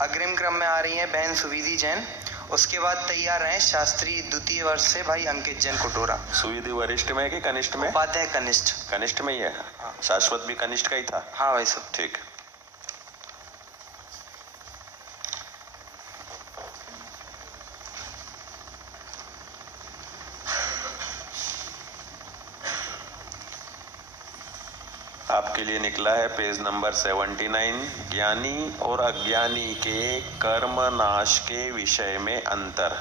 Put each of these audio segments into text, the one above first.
अग्रिम क्रम में आ रही हैं बहन सुविधि जैन। उसके बाद तैयार हैं शास्त्री द्वितीय वर्ष से भाई अंकित जैन कोटोरा। सुविधि वरिष्ठ में है कि कनिष्ठ में? उपाध्याय कनिष्ठ। कनिष्ठ में ही है। हाँ। शाश्वत भी कनिष्ठ का ही था। हाँ भाई सब ठीक। आपके लिए निकला है पेज नंबर 79, ज्ञानी और अज्ञानी के कर्म नाश के विषय में अंतर।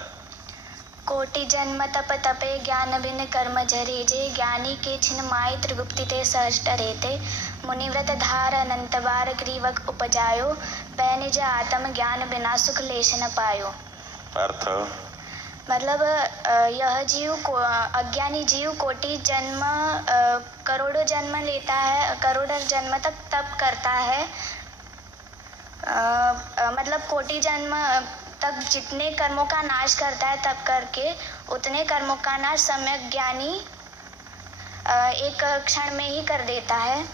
कोटि जन्म तप तपे ज्ञान बिन कर्म जरे जे, ज्ञानी के छिन माई त्रिगुप्ति ते सहज टरेते, मुनिव्रत धार अनंत बार ग्रीवक उपजायो, पै निज आत्म ज्ञान बिना सुख लेश न पायो। अर्थ मतलब यह जीव को अज्ञानी जीव कोटि जन्म करोड़ों जन्म लेता है, करोड़ों जन्म तक तप करता है, मतलब कोटि जन्म तक जितने कर्मों का नाश करता है तप करके, उतने कर्मों का नाश सम्यक ज्ञानी एक क्षण में ही कर देता है।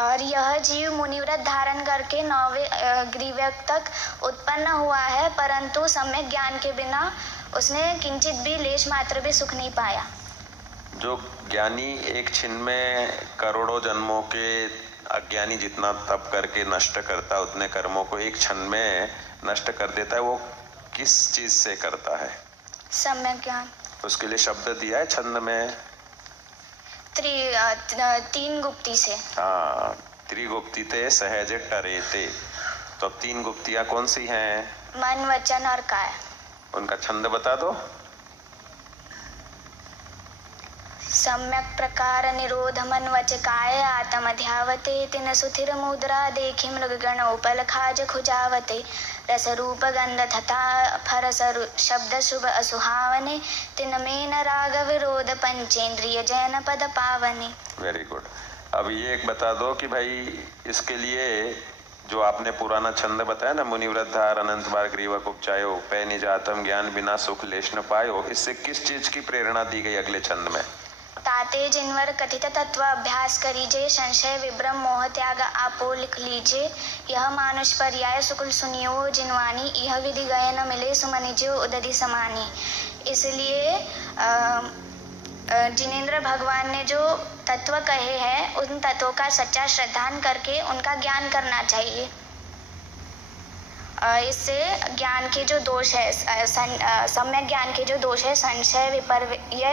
और यह जीव मुनिव्रत धारण करके 9वें ग्रीवक तक उत्पन्न हुआ है, परंतु सम्यक ज्ञान के बिना उसने किंचित भी लेश मात्र भी सुख नहीं पाया। जो ज्ञानी एक क्षण में करोड़ों जन्मों के अज्ञानी जितना तप करके नष्ट करता है, उतने कर्मों को एक क्षण में नष्ट कर देता है, वो किस चीज से करता है? सम्यक ज्ञान। उसके लिए शब्द दिया है छंद में, तीन गुप्ती से। हाँ, त्रिगुप्ति ते सहज टरेते। तो अब तीन गुप्तियां कौन सी हैं? मन वचन और काय। उनका छंद बता दो। सम्यक प्रकार निरोध मन वच काय, आत्म ध्यावते तिन सुथिर मुद्रा, देखि मृगगण उपल खाज खुजावते, रस रूप गंध तथा फरस शब्द शुभ असुहावने, तिन में न राग विरोध पंचेंद्रिय जैन पद पावने। Very good. अब ये एक बता दो कि भाई इसके लिए जो आपने पुराना छंद बताया ना, मुनिव्रत धार अनंत बार ग्रीवक उपजायो, पै निज आत्म ज्ञान बिना सुख लेश न पायो, इससे किस चीज की प्रेरणा दी गई अगले छंद में? ताते जिनवर कथित तत्व अभ्यास करीजे, संशय विभ्रम मोह त्याग आपो लिख लीजे, यह मानुष पर्याय सुकुल सुनियो जिनवानी, यह विधि गए न मिले सुमनिजो उदधि समानी। इसलिए जिनेंद्र भगवान ने जो तत्व कहे हैं, उन तत्वों का सच्चा श्रद्धान करके उनका ज्ञान करना चाहिए। इससे ज्ञान के जो दोष है, सम्यक ज्ञान के जो दोष है, संशय विपर्य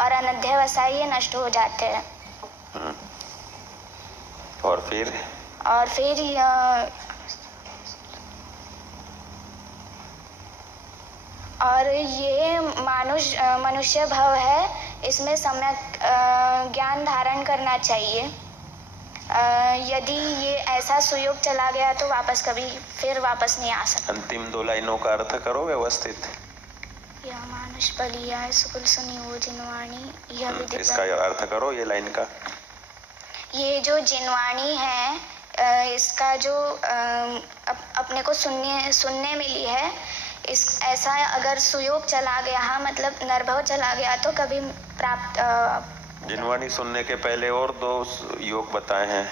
और अनध्यवसाय, ये नष्ट हो जाते हैं। और फिर ये मनुष्य भव है, इसमें सम्यक ज्ञान धारण करना चाहिए। यदि ये ऐसा सुयोग चला गया तो कभी फिर वापस नहीं आ सकता। अंतिम दो लाइनों का अर्थ करो व्यवस्थित। यह मानुष बलिया सुकुल सुनियो जिनवाणी, यह विधि। इसका अर्थ करो ये लाइन का। ये जो जिनवाणी है, इसका जो अपने को सुनने मिली है, इस ऐसा अगर सुयोग चला गया, मतलब नरभव चला गया, तो कभी प्राप्त। जिनवाणी सुनने के पहले और दो योग बताए हैं।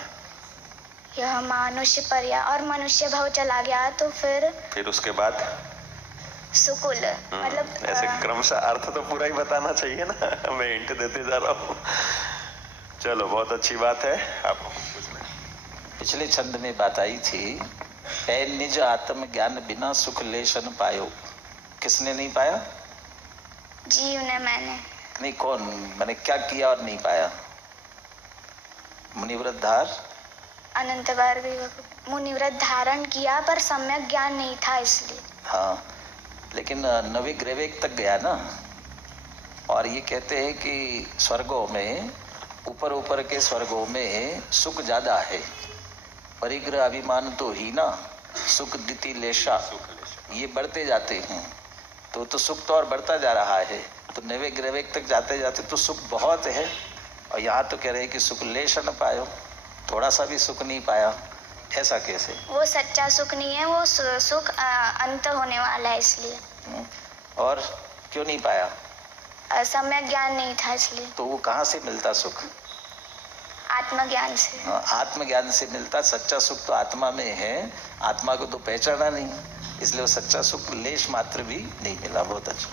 यह मनुष्य पर्या और मनुष्य भव चला गया तो फिर उसके बाद सुकुल, मतलब ऐसे क्रमशः अर्थ तो पूरा ही बताना चाहिए ना, मैं हिंट देते जा रहा हूँ। चलो, बहुत अच्छी बात है। आपको पूछना। पिछले छंद में बात आई थी, पै निज आत्म ज्ञान बिना सुख लेश न पायो। किसने नहीं पाया? जीव ने। मैंने नहीं, कौन? मैंने क्या किया और नहीं पाया? मुनिव्रत धार अनंत बार मुनिव्रत धारण किया, पर सम्यक ज्ञान नहीं था इसलिए। हाँ, लेकिन 9वें ग्रीवक तक गया ना। और ये कहते हैं कि स्वर्गों में, ऊपर के स्वर्गों में सुख ज्यादा है, परिग्रह अभिमान तो ही ना, सुख दिति लेशा, ये बढ़ते जाते हैं। तो सुख तो और बढ़ता जा रहा है। तो 9वें ग्रीवक तक जाते जाते तो सुख बहुत है, और यहाँ तो कह रहे हैं कि सुख लेश न पायो, थोड़ा सा भी सुख नहीं पाया। ऐसा कैसे? वो सच्चा सुख नहीं है, वो सुख अंत होने वाला है, इसलिए। और क्यों नहीं पाया? सम्यक ज्ञान नहीं था इसलिए। तो वो कहाँ से मिलता सुख? आत्मज्ञान से। आत्मज्ञान से मिलता। सच्चा सुख तो आत्मा में है, आत्मा को तो पहचाना नहीं, इसलिए वो सच्चा सुख लेश मात्र भी नहीं मिला। बहुत अच्छा।